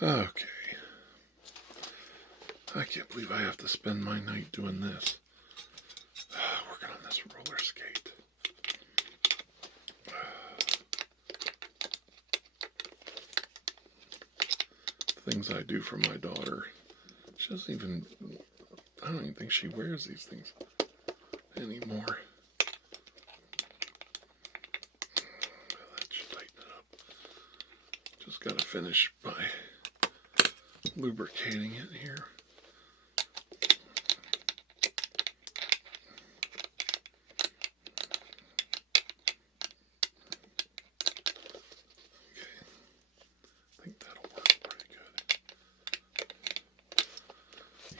Okay. I can't believe I have to spend my night doing this. Working on this roller skate. Things I do for my daughter. She doesn't even, I don't even think she wears these things anymore. That should tighten it up. Just gotta finish by lubricating it here.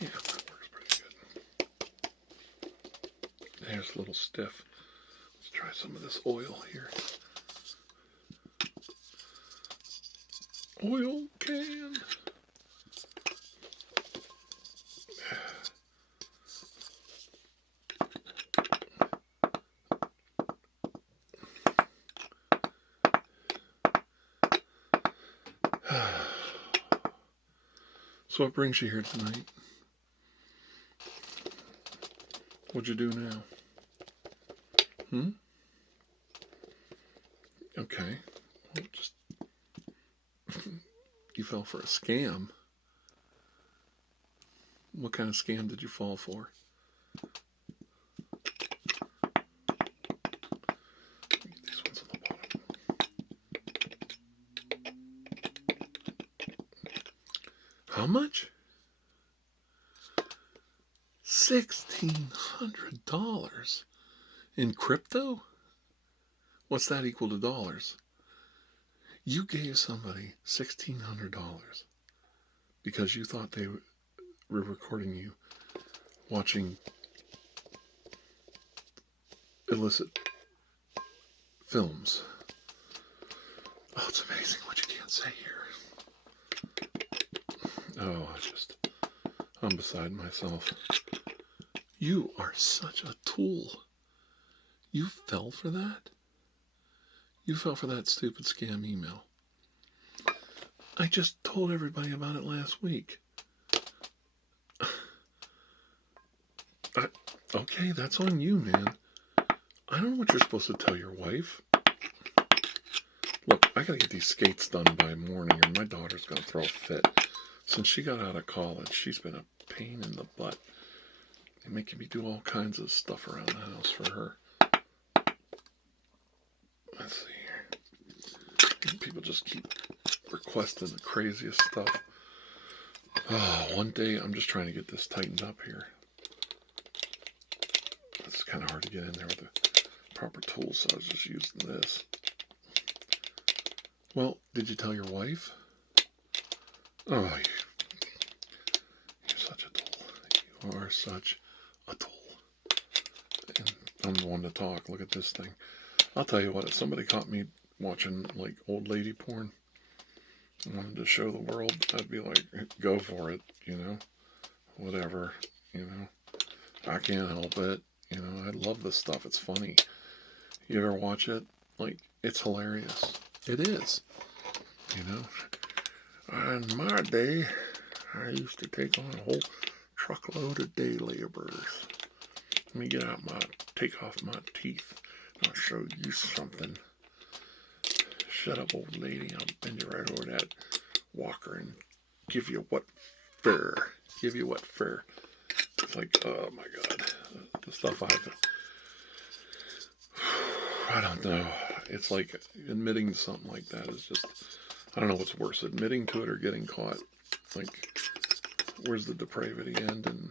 Yeah, that works pretty good. There's a little stiff. Let's try some of this oil here. Oil can. So what brings you here tonight? What'd you do now? Okay. Well, just you fell for a scam. What kind of scam did you fall for? These ones on the bottom. How much? $1,600 in crypto? What's that equal to dollars? You gave somebody $1,600 because you thought they were recording you watching illicit films. Oh, it's amazing what you can't say here. Oh, I'm beside myself. You are such a tool. You fell for that? You fell for that stupid scam email. I just told everybody about it last week. Okay, that's on you, man. I don't know what you're supposed to tell your wife. Look, I gotta get these skates done by morning or my daughter's gonna throw a fit. Since she got out of college, she's been a pain in the butt. They're making me do all kinds of stuff around the house for her. Let's see here. People just keep requesting the craziest stuff. Oh, one day I'm just trying to get this tightened up here. It's kind of hard to get in there with the proper tools, so I was just using this. Well, did you tell your wife? Oh, you're such a tool. You are such a tool. And I'm the one to talk. Look at this thing. I'll tell you what, if somebody caught me watching like old lady porn and wanted to show the world, I'd be like, go for it, whatever, I can't help it, I love this stuff. It's funny. You ever watch it? Like, it's hilarious. It is, In my day, I used to take on a whole truckload of day laborers. Let me take off my teeth. I'll show you something. Shut up, old lady. I'll bend you right over that walker and give you what fur. It's like, oh my God. The stuff I don't know. It's like admitting to something like that is just, I don't know what's worse, admitting to it or getting caught. Like, where's the depravity end and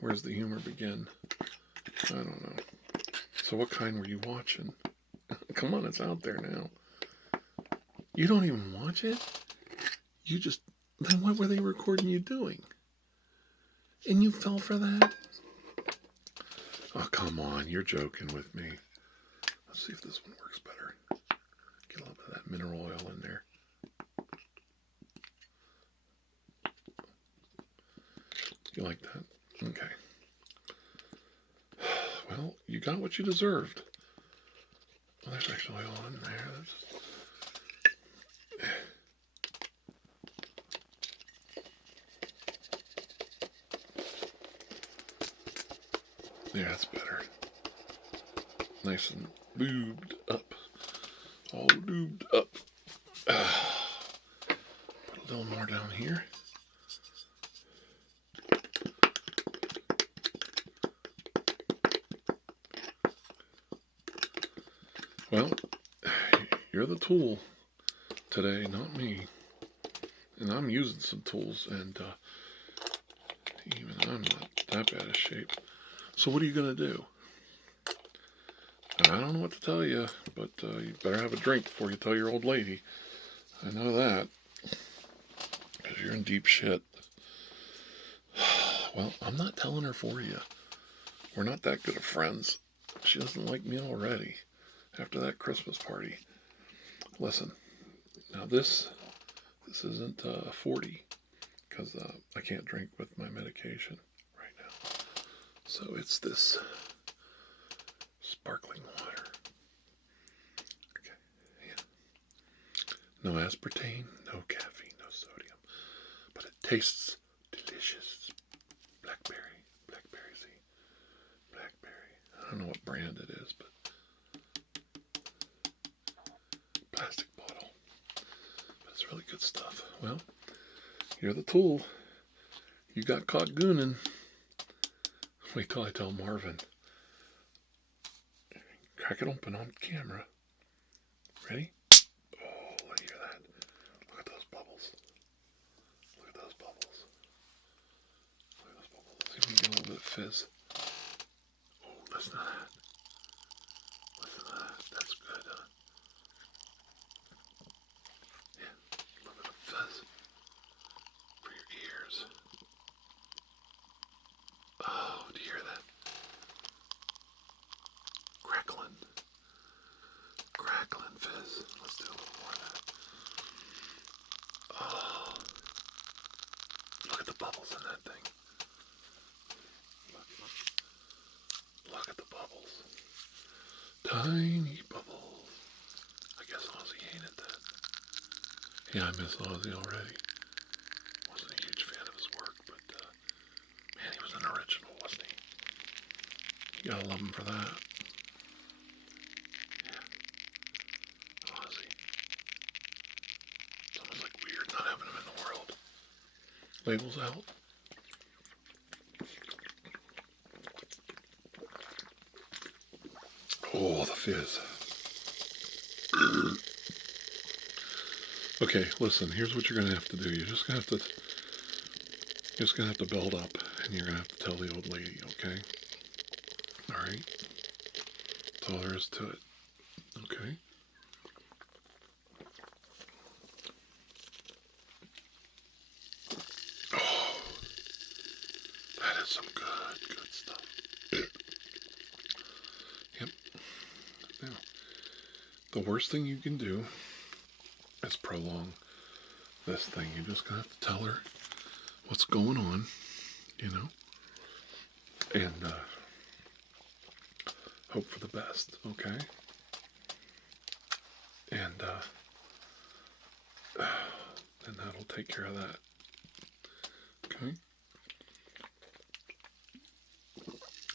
where's the humor begin? I don't know. So what kind were you watching? Come on, it's out there now. You don't even watch it? Then what were they recording you doing? And you fell for that? Oh, come on, you're joking with me. Let's see if this one works better. Get a little bit of that mineral oil in there. You like that? Okay. Well, you got what you deserved. Well, there's actually oil in there. Yeah, that's better. Nice and lubed up. All lubed up. Put a little more down here. Well, you're the tool today, not me. And I'm using some tools, and even I'm not that bad of shape. So what are you going to do? I don't know what to tell you, but you better have a drink before you tell your old lady. I know that, because you're in deep shit. Well, I'm not telling her for you. We're not that good of friends. She doesn't like me already after that Christmas party. Listen, now this isn't 40, because I can't drink with my medication right now. So it's this sparkling water. Okay, yeah. No aspartame, no caffeine, no sodium, but it tastes delicious. Blackberry, see? Blackberry. I don't know what brand it is, but plastic bottle. But it's really good stuff. Well, you're the tool. You got caught gooning. Wait till I tell Marvin. Crack it open on camera. Ready? Oh, let me hear that. Look at those bubbles. Look at those bubbles. Look at those bubbles. See if we can get a little bit of fizz. Oh, listen to that. Listen to that. That's good, huh? Yeah, a little bit of fizz for your ears. Oh, do you hear that? Crackling. Crackling fizz. Let's do a little more of that. Oh, look at the bubbles in that thing. Look at the bubbles. Tiny bubbles. I guess Ozzy ain't it then. Yeah, I miss Ozzy already. Wasn't a huge fan of his work, but man, he was an original, wasn't he? You gotta love him for that. Yeah. Ozzy. It's almost like weird not having him in the world. Labels out. Oh, the fizz. Okay, listen, here's what you're gonna have to do. You're just gonna have to build up, and you're gonna have to tell the old lady, okay? Alright? That's all there is to it. Okay? Oh, that is some good stuff. Yep. Now, the worst thing you can do is prolong this thing. You're just gonna have to tell her what's going on, you know, and hope for the best, okay? And that'll take care of that, okay?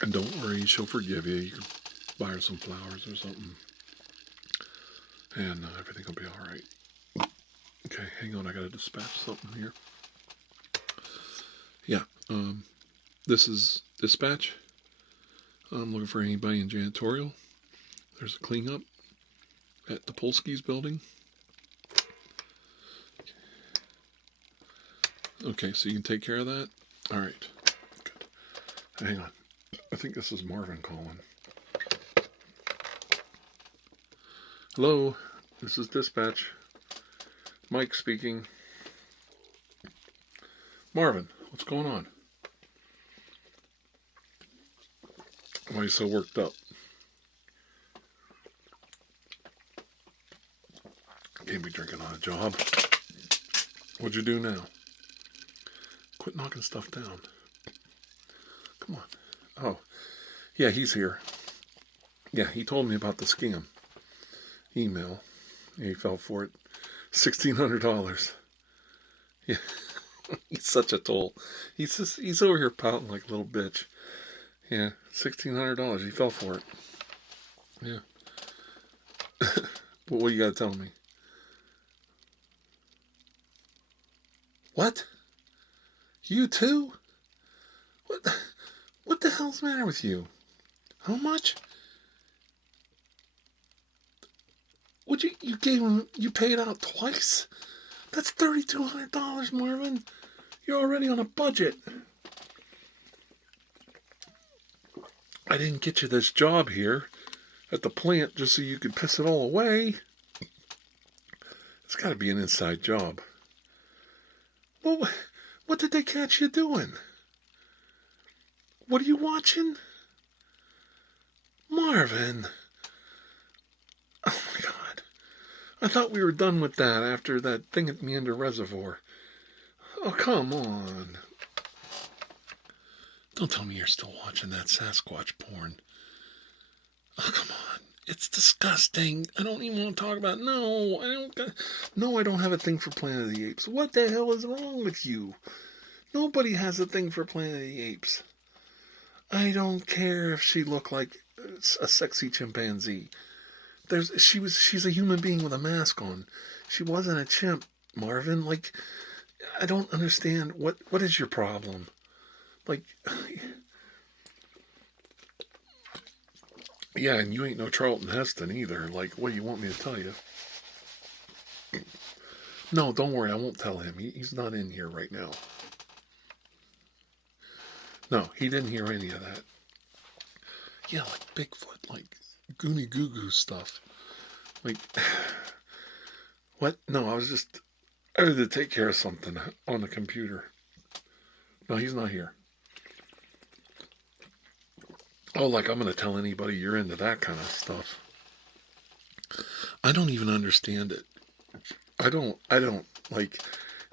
And don't worry, she'll forgive you. You can buy her some flowers or something, and everything will be all right. Okay, hang on, I gotta dispatch something here. Yeah, this is dispatch. I'm looking for anybody in janitorial. There's a cleanup at the Bluesky's building. Okay, so you can take care of that? Alright, good. Hang on. I think this is Marvin calling. Hello, this is dispatch. Mike speaking. Marvin, what's going on? Why are you so worked up? Can't be drinking on a job. What'd you do now? Quit knocking stuff down. Come on. Oh, yeah, he's here. Yeah, he told me about the scam email. He fell for it. $1,600. Yeah, he's such a tool. He's over here pouting like a little bitch. Yeah, $1,600. He fell for it. Yeah. But what you got to tell me? What? You too? What? What the hell's the matter with you? How much? Would you gave him? You paid out twice? That's $3,200, Marvin. You're already on a budget. I didn't get you this job here at the plant just so you could piss it all away. It's got to be an inside job. Well, what did they catch you doing? What are you watching? Marvin. Oh my God. I thought we were done with that after that thing at Meander Reservoir. Oh, come on. Don't tell me you're still watching that Sasquatch porn. Oh, come on. It's disgusting. I don't even want to talk about it. No, I don't have a thing for Planet of the Apes. What the hell is wrong with you? Nobody has a thing for Planet of the Apes. I don't care if she looked like a sexy chimpanzee. She's a human being with a mask on. She wasn't a chimp, Marvin. Like, I don't understand. What is your problem? Like, yeah, and you ain't no Charlton Heston either. Like, what do you want me to tell you? No, don't worry. I won't tell him. He's not in here right now. No, he didn't hear any of that. Yeah, like Bigfoot, like Goonie Goo Goo stuff. Like, what? No, I had to take care of something on the computer. No, he's not here. Oh, like I'm going to tell anybody you're into that kind of stuff. I don't even understand it. I don't like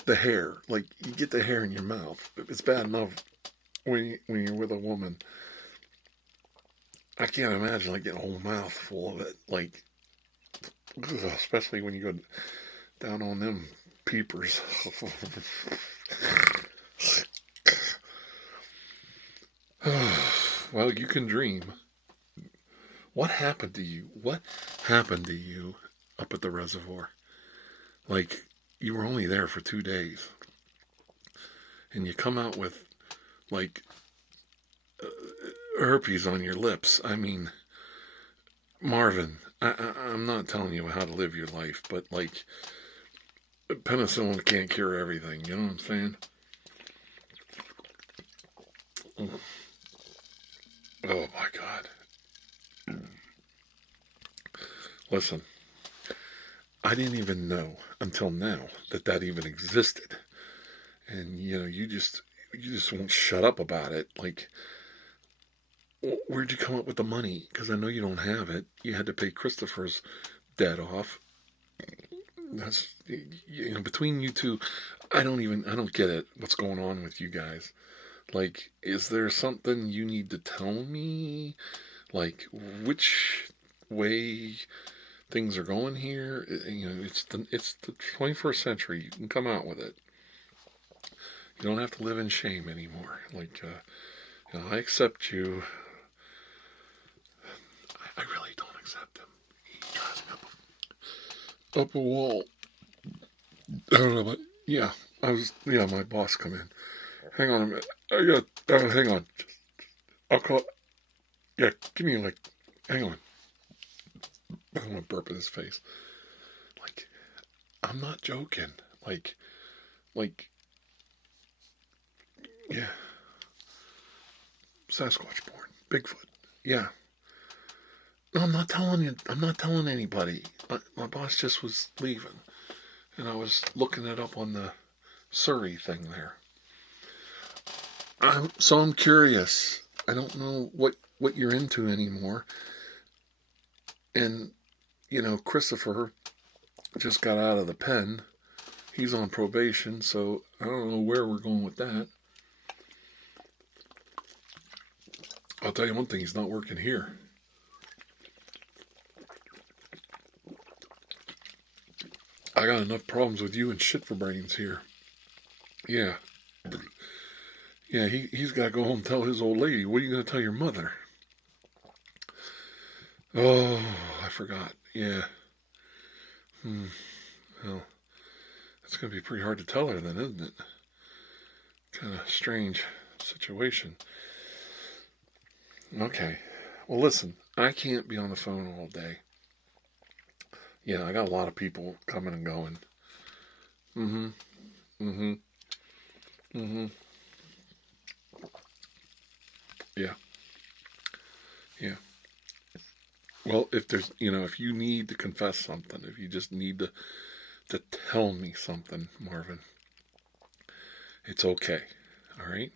the hair. Like, you get the hair in your mouth. It's bad enough when you're with a woman. I can't imagine like getting a whole mouth full of it. Like, especially when you go down on them peepers. Well, you can dream. What happened to you? What happened to you up at the reservoir? Like, you were only there for 2 days. And you come out with, like, herpes on your lips. I mean, Marvin, I'm not telling you how to live your life, but, like, penicillin can't cure everything. You know what I'm saying? Oh, my God. Listen, I didn't even know until now that even existed. And, you just won't shut up about it. Like, where'd you come up with the money? Because I know you don't have it. You had to pay Christopher's debt off. That's, between you two, I don't get it. What's going on with you guys? Like, is there something you need to tell me? Like, which way things are going here? It's the 21st century. You can come out with it. You don't have to live in shame anymore. Like, I accept you. I really don't accept him. He drives me up a wall. I don't know, but yeah, my boss come in. Hang on a minute. Hang on. I'll call. Yeah, give me hang on. I don't want to burp in his face. Like, I'm not joking. Like, yeah. Sasquatch porn. Bigfoot. Yeah. No, I'm not telling you. I'm not telling anybody. My boss just was leaving. And I was looking it up on the Surrey thing there. I'm curious. I don't know what you're into anymore. And, Christopher just got out of the pen. He's on probation, so I don't know where we're going with that. I'll tell you one thing, he's not working here. I got enough problems with you and shit for brains here. Yeah. Yeah, he's got to go home and tell his old lady. What are you going to tell your mother? Oh, I forgot. Yeah. Well, it's going to be pretty hard to tell her then, isn't it? Kind of strange situation. Okay. Well, listen, I can't be on the phone all day. Yeah, I got a lot of people coming and going. Mm-hmm. Mm-hmm. Mm-hmm. Yeah. Yeah. Well, if there's, if you need to confess something, if you just need to tell me something, Marvin, it's okay. All right?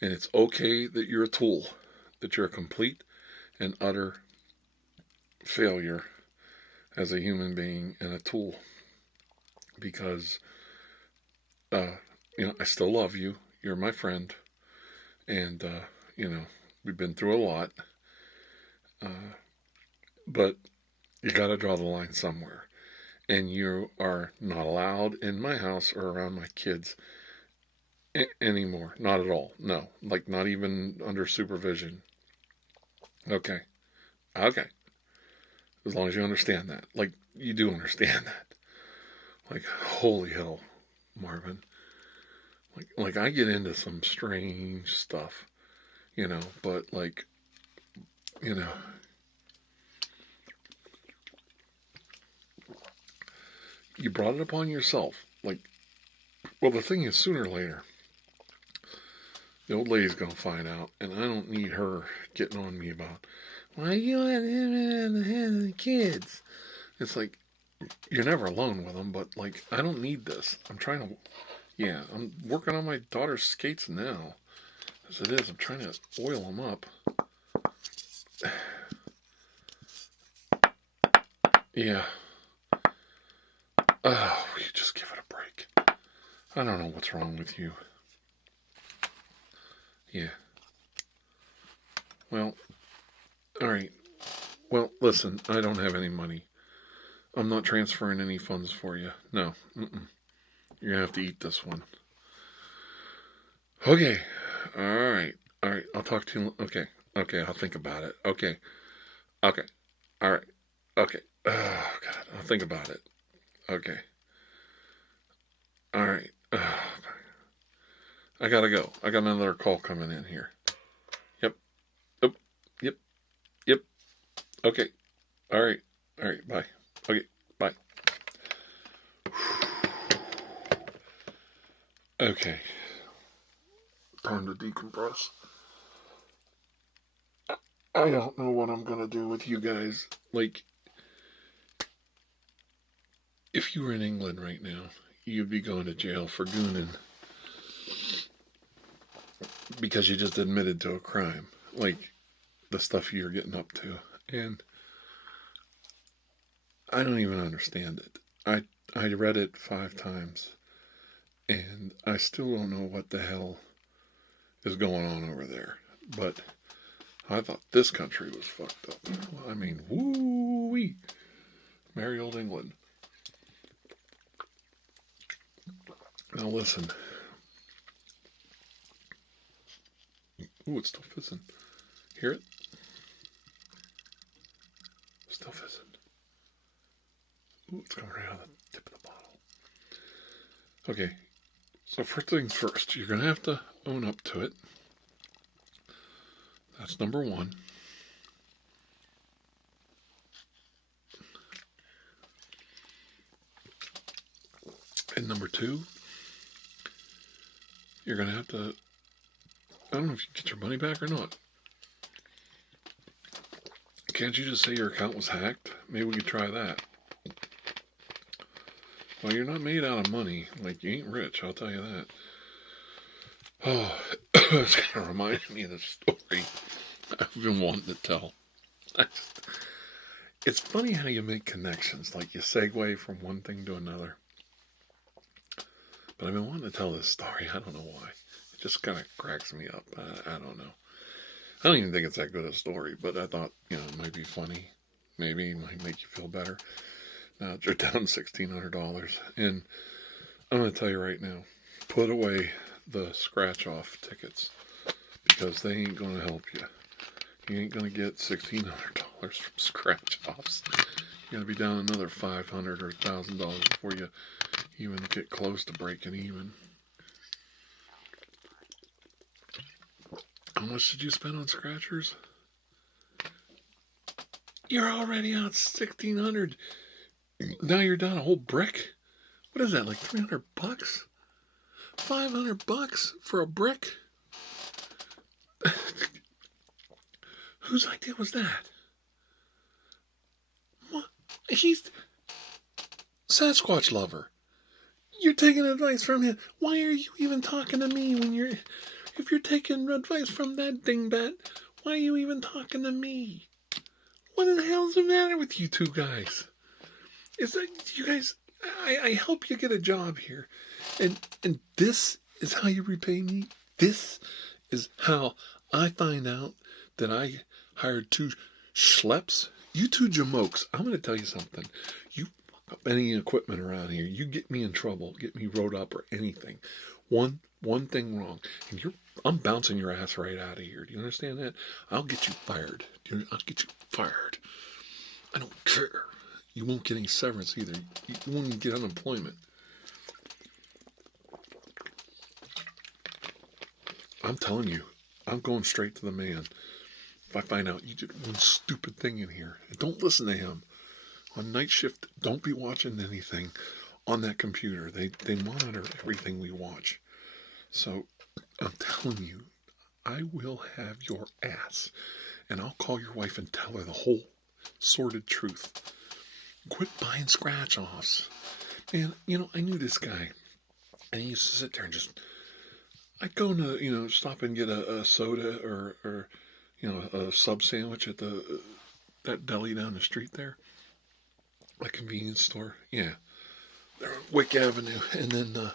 And it's okay that you're a tool, that you're a complete and utter failure as a human being and a tool. Because, uh, I still love you. You're my friend. And, we've been through a lot. Uh, but you got to draw the line somewhere. And you are not allowed in my house or around my kids anymore. Not at all. No. Like, not even under supervision. Okay. Okay. As long as you understand that. Like, you do understand that. Like, holy hell, Marvin. Like I get into some strange stuff, but like, you know, you brought it upon yourself. Like, well, the thing is, sooner or later, the old lady's gonna find out, and I don't need her getting on me about why you let him in the kids. It's like you're never alone with them, but like I don't need this. Yeah, I'm working on my daughter's skates now. As it is, I'm trying to oil them up. Yeah. Oh, will you just give it a break? I don't know what's wrong with you. Yeah. Well, all right. Well, listen, I don't have any money. I'm not transferring any funds for you. No. Mm-mm. You're going to have to eat this one. Okay. All right. All right. I'll talk to you. Okay. Okay. I'll think about it. Okay. Okay. All right. Okay. Oh, God. I'll think about it. Okay. All right. I gotta go. I got another call coming in here. Yep. Yep. Yep. Yep. Okay. All right. All right. Bye. Okay. Bye. Okay. Time to decompress. I don't know what I'm gonna do with you guys. Like, if you were in England right now, you'd be going to jail for gooning because you just admitted to a crime. Like, the stuff you're getting up to. And I don't even understand it. I read it 5 times, and I still don't know what the hell is going on over there. But I thought this country was fucked up. I mean, woo-wee. Merry old England. Now listen. Ooh, it's still fizzing. Hear it? Still fizzing. Ooh, it's coming right out of the tip of the bottle. Okay, so first things first, you're going to have to own up to it. That's number one. And number two, you're going to have to, I don't know if you get your money back or not. Can't you just say your account was hacked? Maybe we could try that. Well, you're not made out of money. Like, you ain't rich, I'll tell you that. Oh, it's kind of reminded me of the story I've been wanting to tell. It's funny how you make connections, like you segue from one thing to another. But I've been wanting to tell this story. I don't know why. It just kind of cracks me up. I don't know. I don't even think it's that good a story, but I thought, it might be funny. Maybe it might make you feel better. Now you're down $1,600. And I'm going to tell you right now, put away the scratch off tickets because they ain't going to help you. You ain't going to get $1,600 from scratch offs. You got to be down another $500 or $1,000 before you even get close to breaking even. How much did you spend on scratchers? You're already out $1,600. Now you're down a whole brick. What is that, like $300? $500 for a brick? Whose idea was that? What? He's Sasquatch lover. You're taking advice from him. Why are you even talking to me if you're taking advice from that dingbat? Why are you even talking to me? What in the hell's the matter with you two guys? Is that you guys? I help you get a job here, and this is how you repay me. This is how I find out that I hired two schleps. You two jamokes. I'm going to tell you something. You fuck up any equipment around here, you get me in trouble, get me rode up or anything. One thing wrong, and I'm bouncing your ass right out of here. Do you understand that? I'll get you fired. I'll get you fired. I don't care. You won't get any severance either. You won't even get unemployment. I'm telling you, I'm going straight to the man. If I find out you did one stupid thing in here, and don't listen to him. On night shift, don't be watching anything on that computer. They monitor everything we watch. So I'm telling you, I will have your ass, and I'll call your wife and tell her the whole sordid truth. Quit buying scratch-offs. Man, I knew this guy, and he used to sit there and I'd go to, stop and get a soda or a sub sandwich at that deli down the street there, a convenience store. Yeah, there on Wick Avenue, and then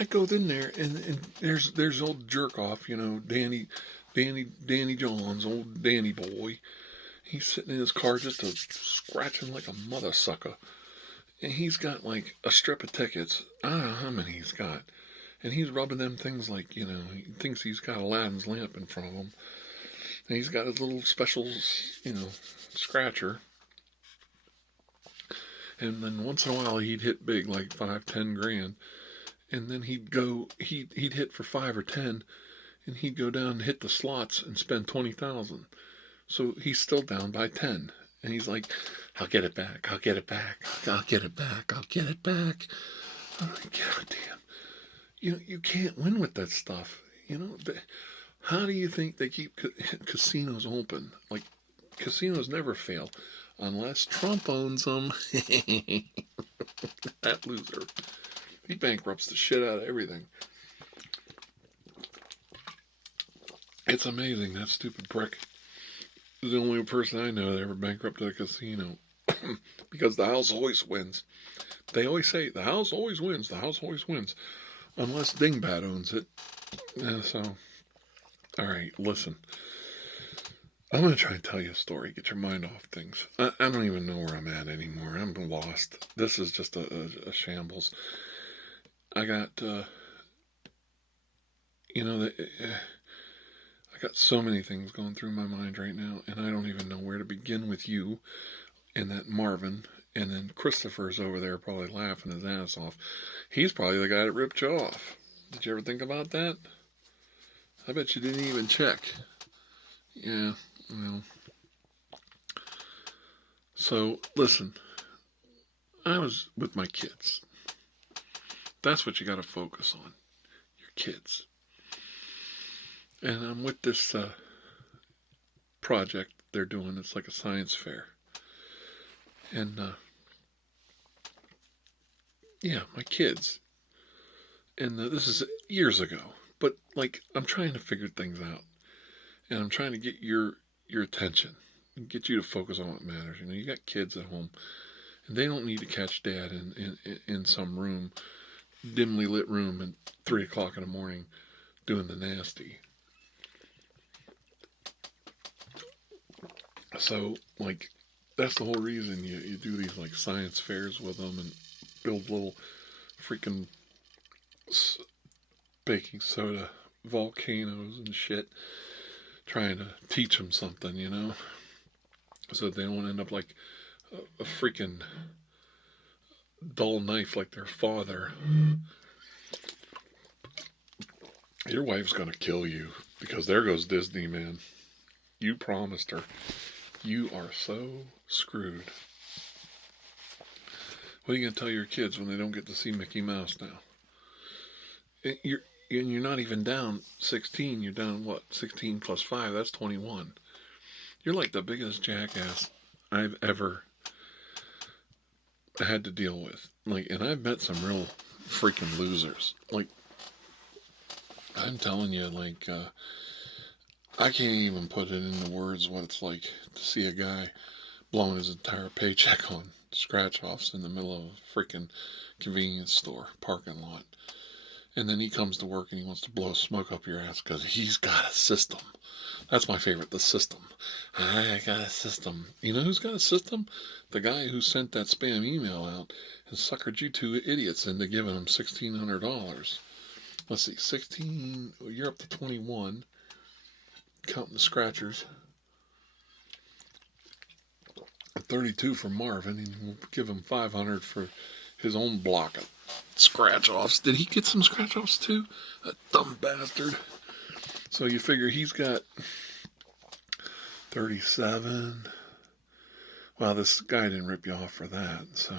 I'd go in there, and there's old jerk off, Danny Johns, old Danny boy. He's sitting in his car just scratching like a mother sucker. And he's got like a strip of tickets. I don't know how many he's got. And he's rubbing them things like, he thinks he's got Aladdin's lamp in front of him. And he's got his little special, scratcher. And then once in a while he'd hit big, like 5-10 grand. And then he'd hit for 5 or 10. And he'd go down and hit the slots and spend 20,000. So he's still down by 10. And he's like, I'll get it back. I'll get it back. I'll get it back. I'll get it back. I'm like, God damn. You can't win with that stuff. How do you think they keep casinos open? Like, casinos never fail unless Trump owns them. That loser. He bankrupts the shit out of everything. It's amazing, that stupid prick is the only person I know that ever bankrupted a casino. Because the house always wins. They always say, the house always wins, the house always wins. Unless Dingbat owns it. So, alright, listen. I'm going to try and tell you a story, get your mind off things. I don't even know where I'm at anymore. I'm lost. This is just a shambles. I got, I got so many things going through my mind right now, and I don't even know where to begin with you and that Marvin, and then Christopher's over there probably laughing his ass off. He's probably the guy that ripped you off. Did you ever think about that? I bet you didn't even check. Yeah, well. So, listen, I was with my kids. That's what you got to focus on, your kids. And I'm with this project they're doing. It's like a science fair. And, my kids. And this is years ago. But, I'm trying to figure things out. And I'm trying to get your attention. And get you to focus on what matters. You got kids at home. And they don't need to catch Dad in some room, dimly lit room at 3 o'clock in the morning doing the nasty. So, that's the whole reason you do these, science fairs with them and build little freaking baking soda volcanoes and shit, trying to teach them something, you know, so they don't end up like a freaking dull knife like their father. Your wife's gonna kill you because there goes Disney, man. You promised her. You are so screwed. What are you gonna tell your kids when they don't get to see Mickey Mouse now? You're not even down 16. You're down what? 16 plus 5. That's 21. You're like the biggest jackass I've ever had to deal with. Like, and I've met some real freaking losers. Like, I'm telling you, like, I can't even put it into words what it's like to see a guy blowing his entire paycheck on scratch offs in the middle of a freaking convenience store parking lot. And then he comes to work and he wants to blow smoke up your ass because he's got a system. That's my favorite, the system. I got a system. You know who's got a system? The guy who sent that spam email out and suckered you two idiots into giving him $1,600. Let's see, 16, you're up to 21, counting the scratchers. 32 for Marvin, and we'll give him 500 for his own block of scratch-offs. Did he get some scratch-offs too? That dumb bastard. So you figure he's got 37. Well, this guy didn't rip you off for that, so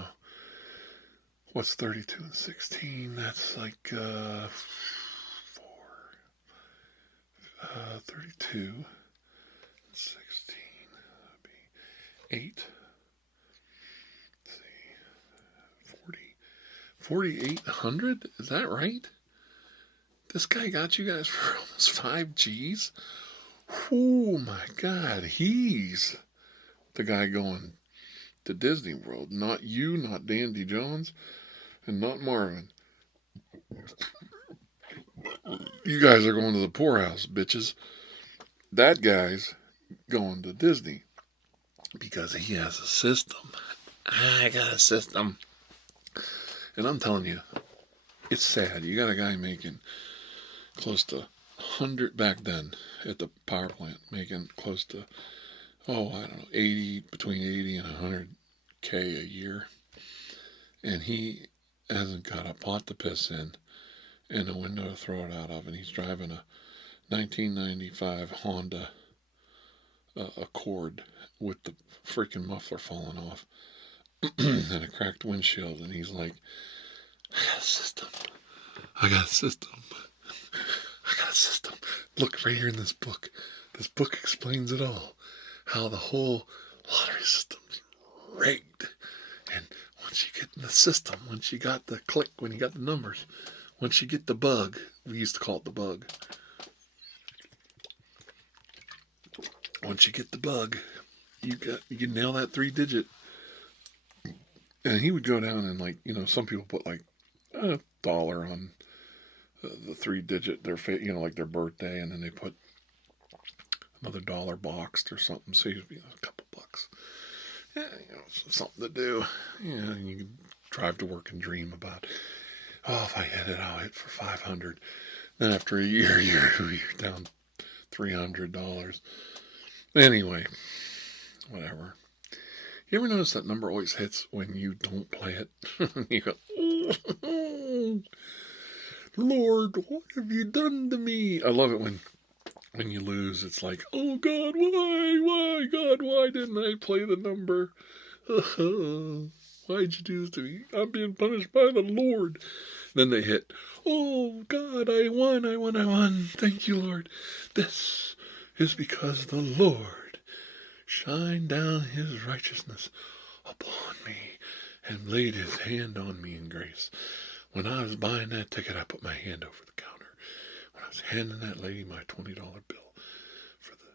what's 32 and 16? That's like 32 and 16. That'd be 8. Let's see. 4,800? Is that right? This guy got you guys for almost 5 G's? Oh my God, he's the guy going to Disney World. Not you, not Dandy Jones, and not Marvin. You guys are going to the poorhouse, bitches. That guy's going to Disney because he has a system. I got a system. And I'm telling you, it's sad. You got a guy making close to 100 back then at the power plant, making close to, I don't know, 80, between 80 and 100K a year. And he hasn't got a pot to piss in and a window to throw it out of. And he's driving a 1995 Honda Accord with the freaking muffler falling off and a cracked windshield. And he's like, I got a system. I got a system. I got a system. Look right here in this book. This book explains it all. How the whole lottery system's rigged. And once you get in the system, once you got the click, when you got the numbers, once you get the bug, we used to call it the bug. Once you get the bug, you nail that 3-digit. And he would go down and, like, you know, some people put like $1 on the 3-digit, like their birthday, and then they put another $1 boxed or something. So you'd be a couple bucks. Yeah, you know, something to do. Yeah, and you can drive to work and dream about, if I hit it, I'll hit for 500. Then after a year, you're down $300. Anyway, whatever. You ever notice that number always hits when you don't play it? You go, oh, Lord, what have you done to me? I love it when you lose. It's like, oh God, why, God, why didn't I play the number? Why'd you do this to me? I'm being punished by the Lord. Then they hit, oh God, I won. Thank you, Lord. This is because the Lord shined down his righteousness upon me and laid his hand on me in grace. When I was buying that ticket, I put my hand over the counter. When I was handing that lady my $20 bill for the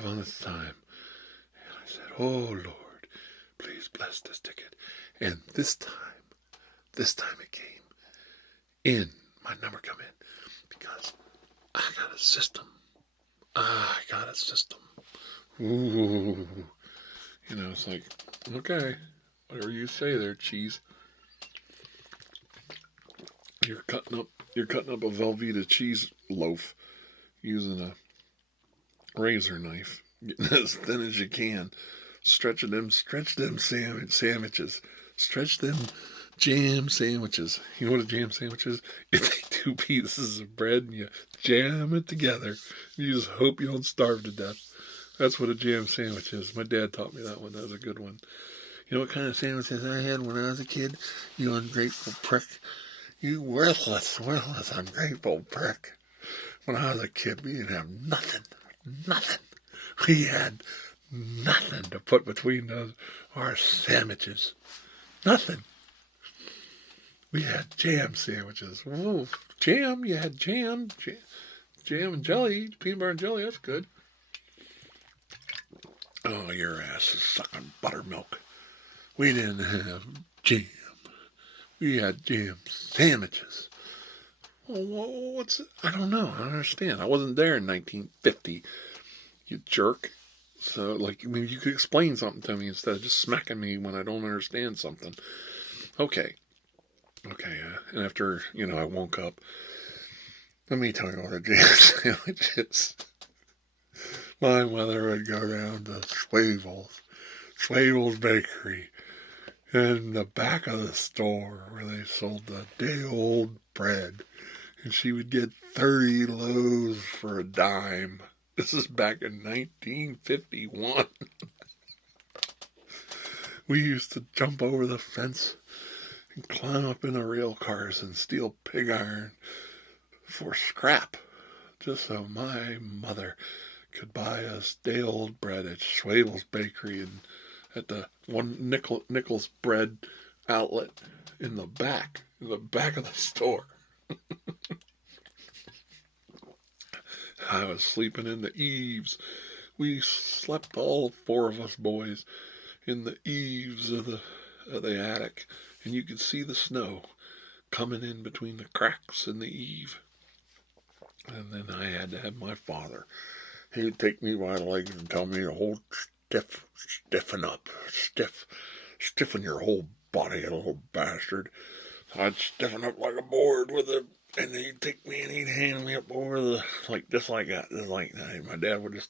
500th time, and I said, oh Lord, please bless this ticket. And this time it came in, my number come in, because I got a system. Ooh. You know, it's like, okay, whatever you say there, cheese. You're cutting up You're cutting up a Velveeta cheese loaf using a razor knife, getting as thin as you can. Stretch them sandwiches. Stretch them jam sandwiches. You know what a jam sandwich is? You take two pieces of bread and you jam it together. You just hope you don't starve to death. That's what a jam sandwich is. My dad taught me that one. That was a good one. You know what kind of sandwiches I had when I was a kid? You ungrateful prick. You worthless, ungrateful prick. When I was a kid, we didn't have nothing. Nothing. We had nothing to put between our sandwiches. Nothing. We had jam sandwiches. Oh, jam. You had jam and jelly, peanut butter and jelly. That's good. Oh, your ass is sucking buttermilk. We didn't have jam. We had jam sandwiches. Well, what's it? I don't know. I don't understand. I wasn't there in 1950. You jerk. So, like, I mean, you could explain something to me instead of just smacking me when I don't understand something. Okay. And after, I woke up, let me tell you what a jam sandwich is. My mother would go down to Swavel's Bakery, in the back of the store where they sold the day-old bread, and she would get 30 loaves for a dime. This is back in 1951. We used to jump over the fence and climb up in the rail cars and steal pig iron for scrap, just so my mother could buy us day-old bread at Schwabel's Bakery and at the one Nichols bread outlet in the back of the store. I was sleeping in the eaves. We slept, all four of us boys, in the eaves of the attic, and you could see the snow coming in between the cracks in the eave. And then I had to have my father. He would take me by the legs and tell me to hold stiffen up, stiffen your whole body, you little bastard. So I'd stiffen up like a board with it, and then he'd take me and he'd hand me up over the, just like that. And my dad would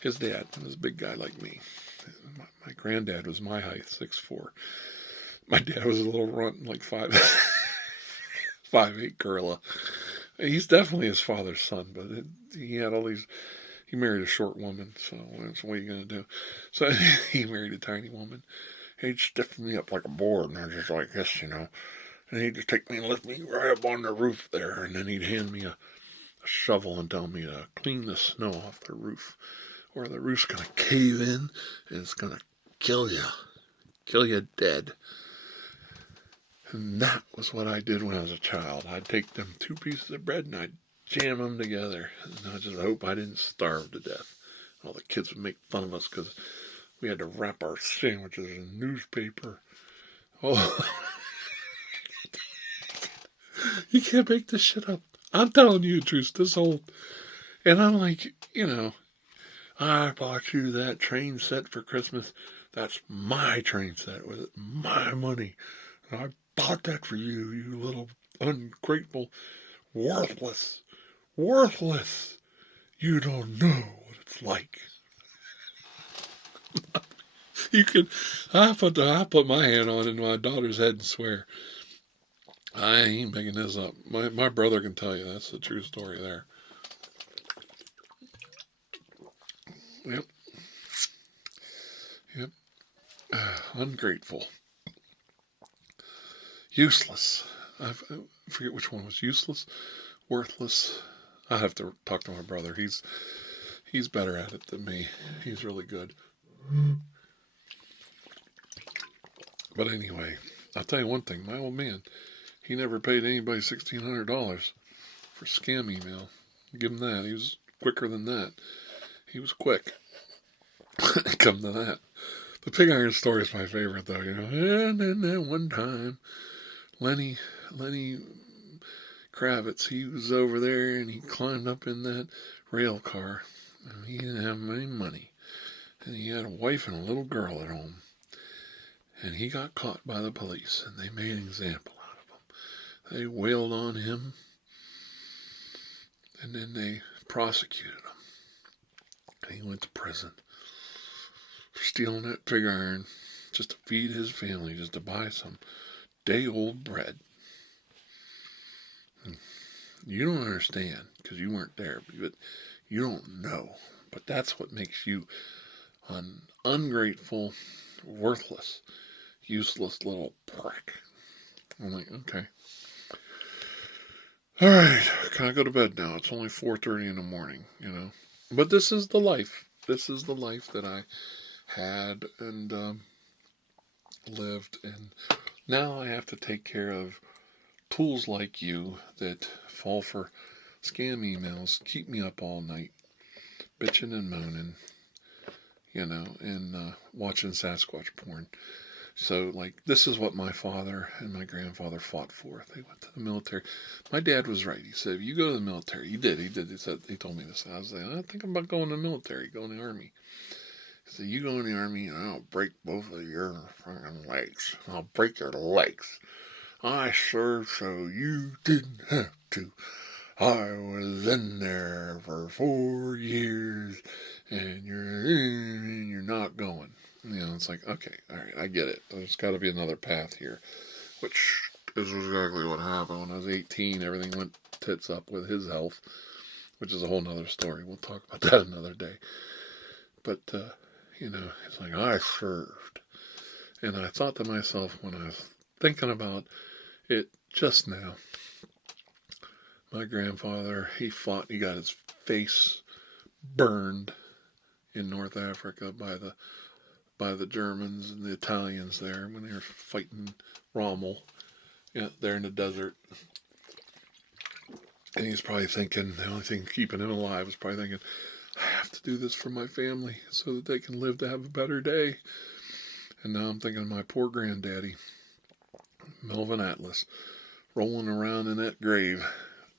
his dad was a big guy like me. My granddad was my height, 6'4". My dad was a little runt, like 5'8" gorilla. He's definitely his father's son, but he had all these. He married a short woman, so what are you going to do? So he married a tiny woman. He'd stiffen me up like a board, and I was just like this, And he'd just take me and lift me right up on the roof there, and then he'd hand me a shovel and tell me to clean the snow off the roof, or the roof's going to cave in, and it's going to kill you dead. And that was what I did when I was a child. I'd take them two pieces of bread and I'd jam them together, and I just hope I didn't starve to death. All the kids would make fun of us because we had to wrap our sandwiches in newspaper. Oh, you can't make this shit up. I'm telling you the truth, this whole... And I'm like, I bought you that train set for Christmas. That's my train set with my money. And I bought that for you, you little ungrateful, worthless. You don't know what it's like. I put my hand on my daughter's head and swear. I ain't making this up. My brother can tell you that's the true story there. Yep. Ungrateful. Useless. I forget which one was useless. Worthless. I have to talk to my brother. He's better at it than me. He's really good. But anyway, I'll tell you one thing. My old man, he never paid anybody $1,600 for scam email. Give him that. He was quicker than that. He was quick. Come to that. The pig iron story is my favorite, though. And then one time, Lenny Kravitz, he was over there and he climbed up in that rail car, and he didn't have any money, and he had a wife and a little girl at home, and he got caught by the police, and they made an example out of him. They wailed on him, And then they prosecuted him. And he went to prison for stealing that pig iron just to feed his family, just to buy some day-old bread. You don't understand because you weren't there, but you don't know. But that's what makes you an ungrateful, worthless, useless little prick. I'm like, okay. All right, can I go to bed now? It's only 4:30 in the morning, But this is the life. This is the life that I had and lived, and now I have to take care of tools like you that fall for scam emails, keep me up all night, bitching and moaning, and watching Sasquatch porn. So, this is what my father and my grandfather fought for. They went to the military. My dad was right. He said, you go to the military. He did. He told me this. I was like, I think I'm about going to the military, going to the army. He said, you go in the army and I'll break both of your fucking legs. I'll break your legs. I served so you didn't have to. I was in there for 4 years and you're not going. It's like, okay, all right, I get it. There's got to be another path here, which is exactly what happened. When I was 18, everything went tits up with his health, which is a whole nother story. We'll talk about that another day. But, it's like, I served. And I thought to myself when I was thinking about it just now, my grandfather, he fought, he got his face burned in North Africa by the Germans and the Italians there when they were fighting Rommel there in the desert. And he's probably thinking, the only thing keeping him alive is probably thinking, I have to do this for my family so that they can live to have a better day. And now I'm thinking of my poor granddaddy, Melvin Atlas, rolling around in that grave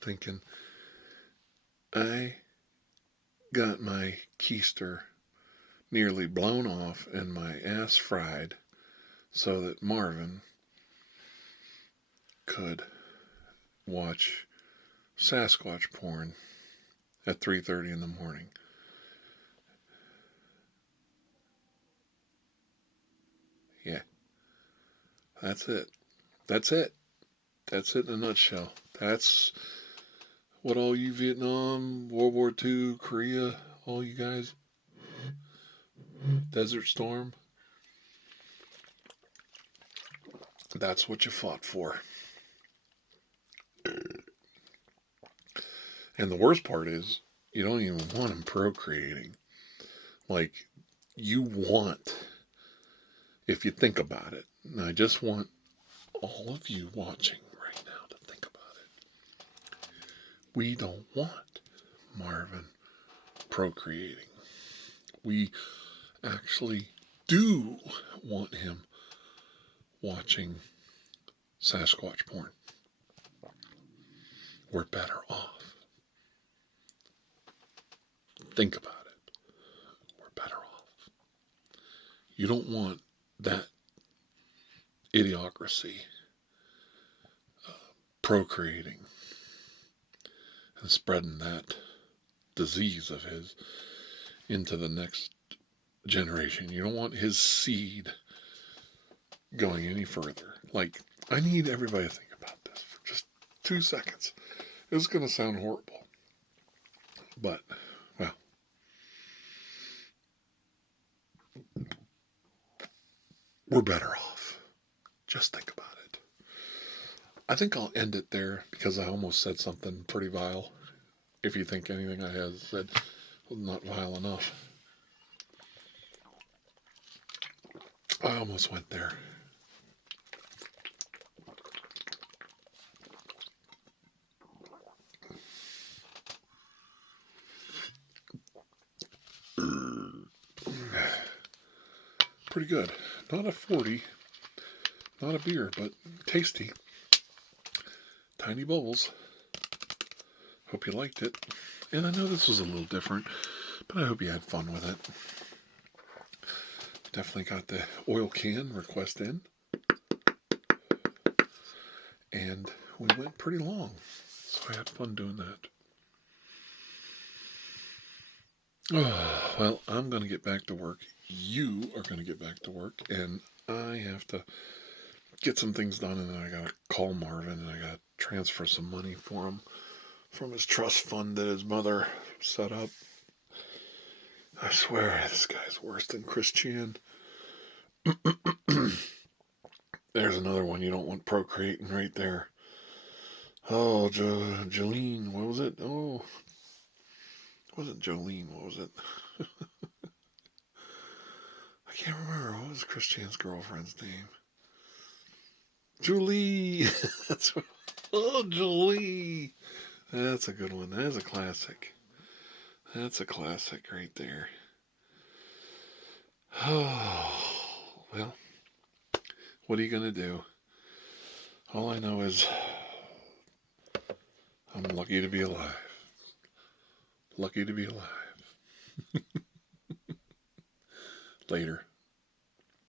thinking, I got my keister nearly blown off and my ass fried so that Marvin could watch Sasquatch porn at 3:30 in the morning. Yeah, that's it. That's it. That's it in a nutshell. That's what all you Vietnam, World War II, Korea, all you guys, Desert Storm, that's what you fought for. And the worst part is, you don't even want them procreating. You want, if you think about it, and I just want all of you watching right now to think about it. We don't want Marvin procreating. We actually do want him watching Sasquatch porn. We're better off. Think about it. We're better off. You don't want that idiocracy procreating and spreading that disease of his into the next generation. You don't want his seed going any further. I need everybody to think about this for just 2 seconds. This is going to sound horrible, but, well, we're better off. Just think about it. I think I'll end it there because I almost said something pretty vile. If you think anything I have said was not vile enough. I almost went there. Pretty good. Not a 40. Not a beer, but tasty. Tiny bubbles. Hope you liked it. And I know this was a little different, but I hope you had fun with it. Definitely got the oil can request in. And we went pretty long, so I had fun doing that. Oh, well, I'm going to get back to work. You are going to get back to work, and I have to get some things done, and then I got to call Marvin, and I got to transfer some money for him from his trust fund that his mother set up. I swear, this guy's worse than Christian. There's another one you don't want procreating right there. Oh, Jolene, what was it? Oh, it wasn't Jolene, what was it? I can't remember. What was Christian's girlfriend's name? Julie! That's what, oh, Julie! That's a good one. That's a classic. That's a classic right there. Oh, well, what are you going to do? All I know is I'm lucky to be alive. Lucky to be alive. Later.